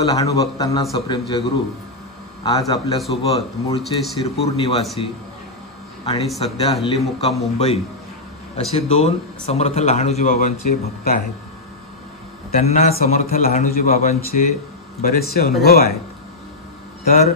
सर्व लहानू भक्तांना सप्रेम जयगुरु. आज आपल्यासोबत मूळचे शिरपूर निवासी आणि सध्या हल्ली मुक्काम मुंबई असे दोन समर्थ लहानूजी बाबांचे भक्त आहेत. त्यांना समर्थ लहानूजी बाबांचे बरेचसे अनुभव आहेत. तर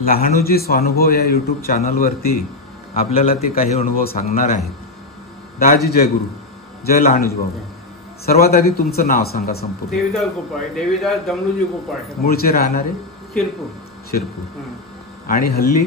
लहानूजी स्वानुभव या यूट्यूब चॅनलवरती आपल्याला ते काही अनुभव सांगणार आहेत. दाजी जय गुरु, जय लहानूजी बाबा. सर्वात आधी तुमचं नाव सांगा संपूर्ण. देवीदास गोपाळ, देवीदास दमलूजी गोपाळ. मूळचे राहणारे शिरपूर आणि हल्ली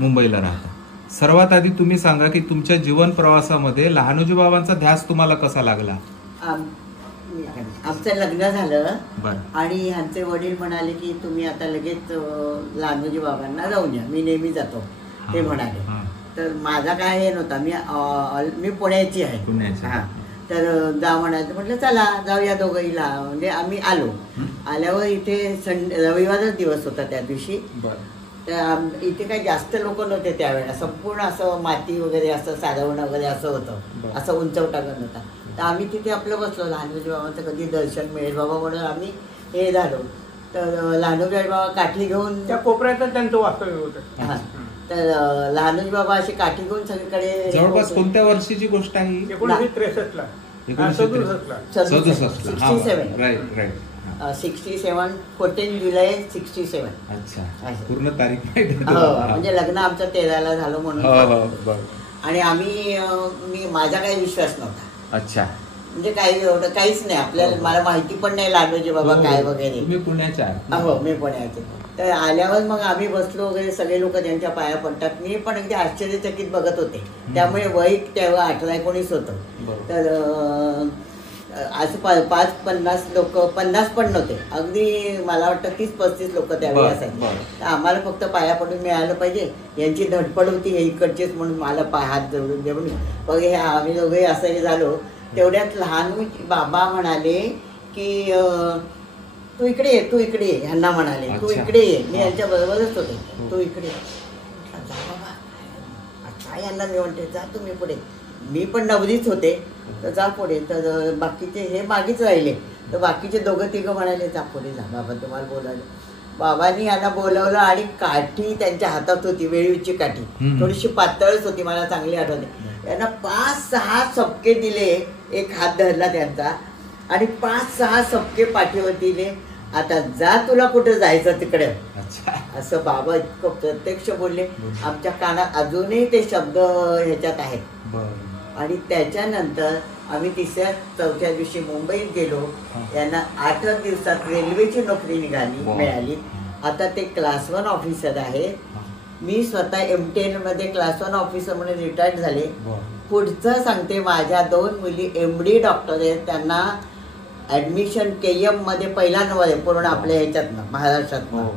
मुंबईला राहता. सर्वात आधी तुम्ही सांगा की तुमच्या जीवन प्रवासामध्ये लहानूजी बाबांचा ध्यास तुम्हाला कसा लागला? आमचं लग्न झालं आणि ह्यांचे वडील म्हणाले की तुम्ही आता लगेच लहानूजी बाबांना जाऊन या, मी नेहमी जातो ते म्हणाले. तर माझा काय हे नव्हता, मी पुण्याची आहे. हा, तर जा म्हणायचं, म्हटलं चला जाऊया दोघंहीला. म्हणजे आम्ही आल्यावर इथे रविवारच दिवस होता त्या दिवशी. तर इथे काही जास्त लोक नव्हते त्यावेळेला. संपूर्ण असं माती वगैरे असं साधवणं वगैरे असं होतं, असं उंचवटागण होता. तर आम्ही तिथे आपलं बसलो, लहानूजी बाबांचं कधी दर्शन मिळेल बाबा म्हणून आम्ही हे झालो. तर लहानूजी बाबा काठी घेऊन त्या कोपऱ्यातच त्यांचं वास्तव्य होतं. हा, तर लहानूजी बाबा अशी काठी घेऊन सगळीकडे. जवळपास कोणत्या वर्षीची गोष्ट आहे? 1963 ला. 67 14 जुलै 67. अच्छा, पूर्ण तारीख माहिती. म्हणजे लग्न आमचं 13 झालं म्हणून. आणि मी माझा काही विश्वास नव्हता. अच्छा, म्हणजे काही एवढं काहीच नाही आपल्याला. मला माहिती पण नाही लहानूजी बाबा काय वगैरे. मी पुण्याच्या. हो, मी पुण्याचे. तर आल्यावर मग आम्ही बसलो वगैरे, सगळे लोक त्यांच्या पाया पडतात. मी पण अगदी आश्चर्यचकित बघत होते. त्यामुळे वय तेव्हा 18-19 होतं. तर असं 50 लोक, 50 पण नव्हते, अगदी मला वाटतं 30-35 लोक त्यावेळी असायचे. तर आम्हाला फक्त पाया पडून मिळालं पाहिजे. यांची धडपड होती हे इकडचेच म्हणून मला हात जोडून देऊन बघ हे आम्ही दोघे असं झालो. तेवढ्यात लहानूजी बाबा म्हणाले की तू इकडे ये, तू इकडे ये. ह्यांना म्हणाले तू इकडे ये. मी यांच्या बरोबरच होते. तू इकडे जा बाबा, काय यांना मी म्हणते जा तुम्ही पुढे. मी पण नवरीच होते, तर जा पुढे. तर बाकीचे हे मागेच राहिले. तर बाकीचे दोघं तिघं म्हणाले जा पुढे जा, बाबा तुम्हाला बोलायला. बाबांनी यांना बोलवलं आणि काठी त्यांच्या हातात होती, वेळीची काठी. थोडीशी पातळच होती, मला चांगली आठवते. त्यांना 5-6 चपके दिले. एक हात धरला त्यांचा आणि 5-6 चपके पाठीवर दिले. आता जा, तुला कुठं जायचं तिकडे, असं बाबा इतकं प्रत्यक्ष बोलले. आमच्या कानात अजूनही ते शब्द ह्याच्यात आहेत. आणि त्याच्यानंतर आम्ही 3-4 दिवशी मुंबईत गेलो. त्यांना 8 दिवसात रेल्वेची नोकरी मिळाली. आता ते क्लास 1 ऑफिसर आहे. मी स्वतः MTN मध्ये क्लास 1 ऑफिसर म्हणून रिटायर्ड झाले. पुढचं सांगते, माझ्या 2 मुली MD डॉक्टर आहेत. त्यांना ॲडमिशन KM मध्ये पहिला नंबर आहे पूर्ण आपल्या ह्याच्यातनं, महाराष्ट्रातनं.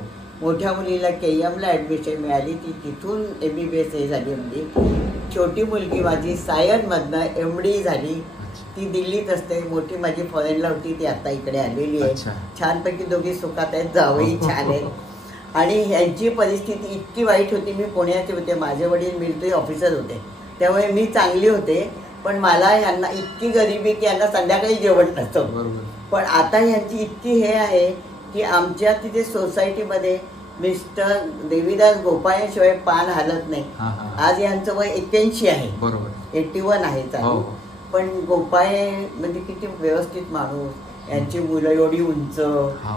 मोठ्या मुलीला KM ला ॲडमिशन मिळाली, ती तिथून MBBS हे झाली MD. छोटी मुलगी माझी सायनमधनं MD झाली, ती दिल्लीत असते. मोठी माझी फॉरेनला होती, ती आता इकडे आलेली आहे. छानपैकी दोघी सुखात आहेत, जावई छान आहेत. आणि ह्यांची परिस्थिती इतकी वाईट होती. मी पुण्याचे होते, माझे वडील मिलिटरी ऑफिसर होते, त्यामुळे मी चांगली होते. पण मला यांना इतकी गरिबी की यांना संध्याकाळी जेवण नसतं. पण आता यांची इतकी हे आहे की आमच्या तिथे सोसायटीमध्ये मिस्टर देवीदास गोपाळशिवाय पान हालत नाही. आज यांचं वय 81 आहे, 81 आहे चालू. पण गोपाळे म्हणजे किती व्यवस्थित माणूस. यांची मुलं एवढी उंच,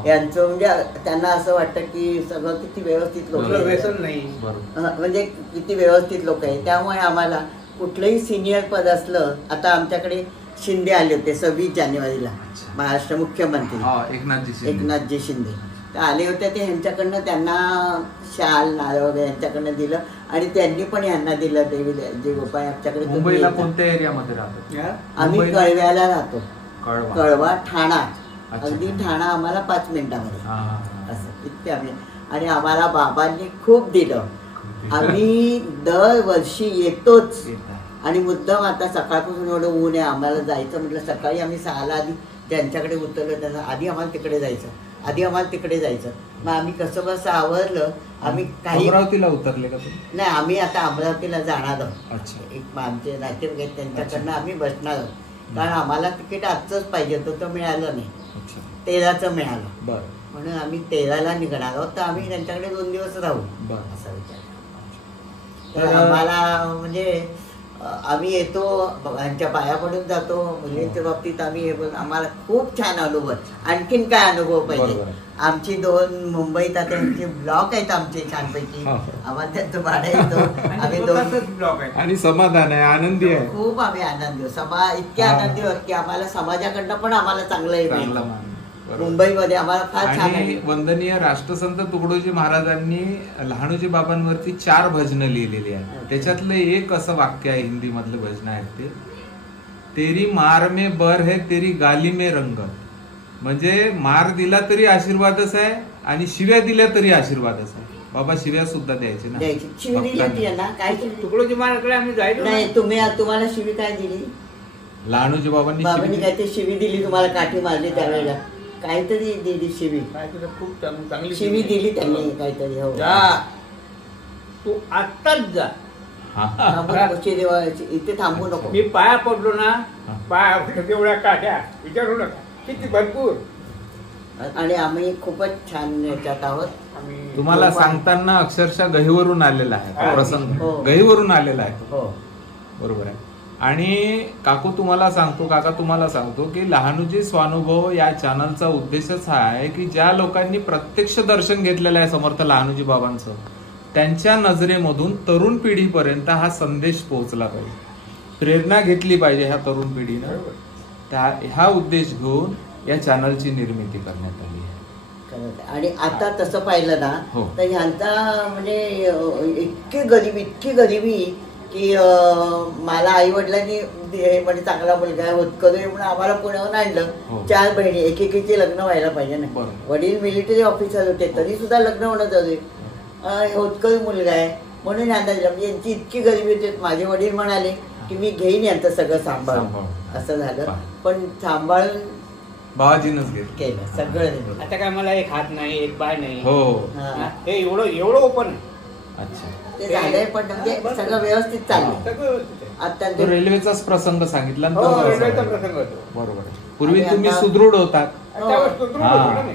यांचं म्हणजे त्यांना असं वाटतं की सगळं किती व्यवस्थित लोक, म्हणजे किती व्यवस्थित लोक आहे. त्यामुळे आम्हाला कुठलंही सिनियर पद असलं. आता आमच्याकडे शिंदे आले होते 26 जानेवारीला, महाराष्ट्र मुख्यमंत्री एकनाथजी शिंदे. तर आले होते. ते ह्यांच्याकडनं त्यांना शाल नारळ वगैरे यांच्याकडनं दिलं आणि त्यांनी पण यांना दिलं. देवीदासजी गोपाळ आमच्याकडे. मुंबईला कोणत्या एरियामध्ये राहतो? आम्ही कळव्याला राहतो. कळवा, ठाणा. अगदी ठाणा आम्हाला 5 मिनिटामध्ये असं इतके आम्ही. आणि आम्हाला बाबांनी खूप दिलं. आम्ही दरवर्षी येतोच. आणि मुद्दाम आता सकाळपासून एवढं ऊन आहे, आम्हाला जायचं म्हटलं सकाळी आम्ही 6ला आधी ज्यांच्याकडे उतरलो त्यांना आधी आम्हाला तिकडे जायचं. मग आम्ही कसं बस आवरलं. आम्ही काही अमरावतीला उतरले का? नाही, आम्ही आता अमरावतीला जाणार आहोत. एक आमचे नातेवाईक आहेत त्यांच्याकडनं आम्ही बसणार आहोत. कारण आम्हाला तिकीट आजच पाहिजे होतं, तर मिळालं नाही. अच्छा 13चं मिळालं. बरं म्हणून आम्ही 13ला निघणार आहोत, तर आम्ही त्यांच्याकडे 2 दिवस राहू बरं. असा विचार. तर आम्हाला म्हणजे आम्ही येतो, यांच्या पाया पडून जातो. मुलींच्या बाबतीत आम्ही हे आम्हाला खूप छान अनुभव. आणखीन काय अनुभव पाहिजे? बरोबर. आमची 2 मुंबईत आता यांचे ब्लॉक आहेत आमचे छानपैकी. आम्हाला त्यांचं भाडं येतं. आम्ही 2 ब्लॉक आहे आणि समाधान आहे, आनंदी आहे. खूप आम्ही आनंदी इतके आनंदी आहोत की आम्हाला समाजाकडनं पण आम्हाला चांगलं हे चांगला मिळतं. मान. बरोबर. मुंबईमध्ये आम्हाला फार छान आणि आहे. वंदनीय राष्ट्रसंत तुकडोजी महाराजांनी लहानोजी बाबांवरती 4 भजनं लिहिलेली आहेत. त्याच्यातलं एक असं वाक्य आहे, हिंदी मधलं भजन आहे ते, तेरी मार में बर है तेरी गाली में रंगत. म्हणजे मार दिला तरी आशीर्वादच आहे आणि शिव्या दिल्या तरी आशीर्वादच आहे. बाबा शिव्या सुद्धा द्यायचे ना. द्यायची. शिवी दिली होती यांना काय शिवी? तुकडोजी महाराजकडे आम्ही जायचो नाही, तुम्हाला शिवी काय दिली? लहानोजी बाबांनी बाबांनी शिवी काय ते शिवी दिली तुम्हाला, काठी मारली त्यावेळेला काहीतरी दिली शिवी. काय तुला खूप चांगली शिवी दिली त्यांनी काहीतरी. हो जा तू आत्ताच जा. थांबू नको, शिरेवाची इथे थांबू नको. मी पाया पडलो ना, पाया पडलो तेवढ्या काठ्या विचारू नका, किती भरपूर. आणि आम्ही खूपच छान याच्यात आहोत. आम्ही तुम्हाला सांगताना अक्षरशः गहीवरून आलेला आहे हो. प्रसंग. हो. गहीवरून आलेला आहे. हो बरोबर आहे. आणि काका तुम्हाला सांगतो की लहानोजी स्वानुभव या चॅनलचा उद्देशच हा आहे की ज्या लोकांनी प्रत्यक्ष दर्शन घेतलेलं आहे समर्थ लहानोजी बाबांचं, त्यांच्या नजरेमधून तरुण पिढीपर्यंत हा संदेश पोहोचला पाहिजे, प्रेरणा घेतली पाहिजे ह्या तरुण पिढीनं. हा उद्देश घेऊन या चॅनलची निर्मिती करण्यात आली आहे. आणि आता तसं पाहिलं ना हो. तर ह्यांचा म्हणजे इतकी गरिबी की मला आई वडिलांनी म्हणजे चांगला मुलगा आहे होतकरू म्हणून आम्हाला पुण्याहून आणलं. हो. 4 बहिणी, एकेकीचे लग्न व्हायला पाहिजे ना. बरोबर. वडील मिलिटरी ऑफिसर होते तरी सुद्धा लग्न होणं जरुरी. होतकरू मुलगा आहे म्हणून यांना दिलं. म्हणजे यांची इतकी गरिबी होती. माझे वडील म्हणाले की मी घेईन यांचं सगळं सांभाळून. असं झालं, पण सांभाळून बाबाजीनंच घेतलं. केलं सगळं. आता काय मला एक हात नाही, एक पाय नाही. हो हा. हे एवढं ओपन आहे. अच्छा. ते झालंय, पण म्हणजे सगळं व्यवस्थित चाललं. सगळं व्यवस्थित आहे. आता तो रेल्वेचाच प्रसंग सांगितला ना हो, तो रेल्वेचा प्रसंग. प्रसंग होतो. बरोबर आहे. पूर्वी आणि तुम्ही आता- सुदृढ होतात. त्यावर सुदृढ हा. होतो ना मी.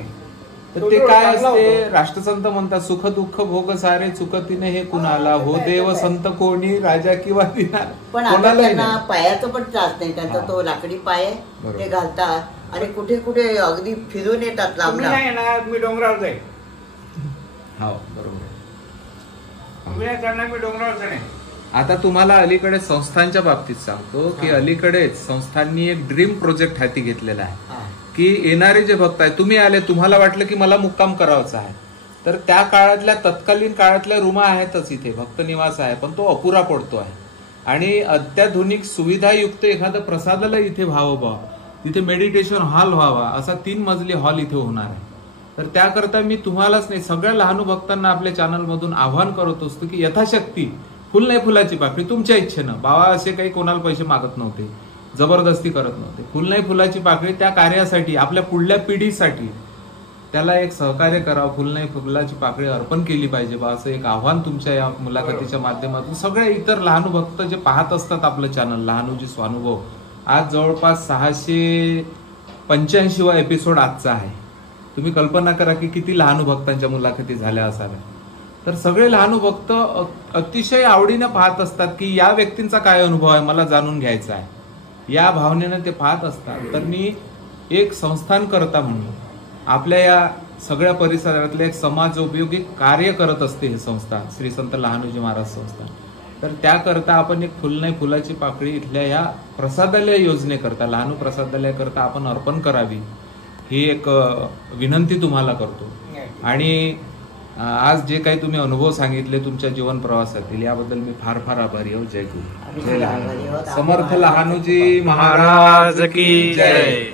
तर तो ते जो काय चांगला असते, होतो. राष्ट्रसंत म्हणतात सुख दुःख भोग सारे चुकतीने हे कुणाला हो देव संत कोणी राजा किंवा दिना पण आता कोणालाही त्यांना नाही. पायाचा पण त्रास नाही. त्यांचा हा. तो लाकडी पाय आहे, बरोबर. ते घालतात आणि कुठे कुठे अगदी फिरून येतात लांब तुम्ही लांब. नाही येणार, मी डोंगरावर जाईल. हो बरोबर आहे. तुम्ही नाही करणार, मी डोंगरावर जाईल. आता तुम्हाला अलीकडे संस्थांच्या बाबतीत सांगतो की अलीकडेच संस्थांनी एक ड्रीम प्रोजेक्ट हाती घेतलेला आहे हा. की येणारे जे भक्त आहेत, तुम्ही आले, तुम्हाला वाटलं की मला मुक्काम करावाचा आहे, तर त्या काळातल्या तत्कालीन काळातल्या रूमा आहेतच इथे, भक्त निवास आहे, पण तो अपुरा पडतो आहे. आणि अत्याधुनिक सुविधायुक्त एखादं प्रसादालय इथे व्हावं बा, तिथे मेडिटेशन हॉल व्हावा, असा 3 मजली हॉल इथे होणार आहे. तर त्याकरता मी तुम्हालाच नाही, सगळ्या लहान भक्तांना आपल्या चॅनलमधून आव्हान करत असतो की यथाशक्ती, फुल नाही फुलाची पाकळी, तुमच्या इच्छेनं. बाबा असे काही कोणाला पैसे मागत नव्हते, जबरदस्ती करत नव्हते. फुल नाही फुलाची पाकळी त्या कार्यासाठी, आपल्या पुढल्या पिढीसाठी त्याला एक सहकार्य करावं, फुल नाही फुलाची पाकळी अर्पण केली पाहिजे बा, असं एक आव्हान तुमच्या या मुलाखतीच्या माध्यमातून सगळे इतर लहान भक्त जे पाहत असतात आपलं चॅनल लहानोजी स्वानुभव. आज जवळपास 685वा एपिसोड आजचा आहे. तुम्ही कल्पना करा की किती लहान भक्तांच्या मुलाखती झाल्या असाव्या. तर सगळे लहान भक्त अतिशय आवडीने पाहत असतात की या व्यक्तींचा काय अनुभव आहे, मला जाणून घ्यायचा आहे, या भावनेनं ते पाहत असतात. तर मी एक संस्थानकर्ता म्हणून आपल्या या सगळ्या परिसरातले एक समाजोपयोगी कार्य करत असते ही संस्था, श्री संत लहानोजी महाराज संस्था. तर त्याकरता आपण एक फुल नाही फुलाची पाकळी इथल्या या प्रसादालय योजनेकरता, लहानू प्रसादालयाकरता आपण अर्पण करावी, ही एक विनंती तुम्हाला करतो. आणि आज जे काही तुम्ही अनुभव सांगितले तुमच्या जीवन प्रवासातील, याबद्दल मी फार फार आभारी आहोत. जय गुरु, जय लहानोजी. समर्थ लहानोजी महाराज की जय.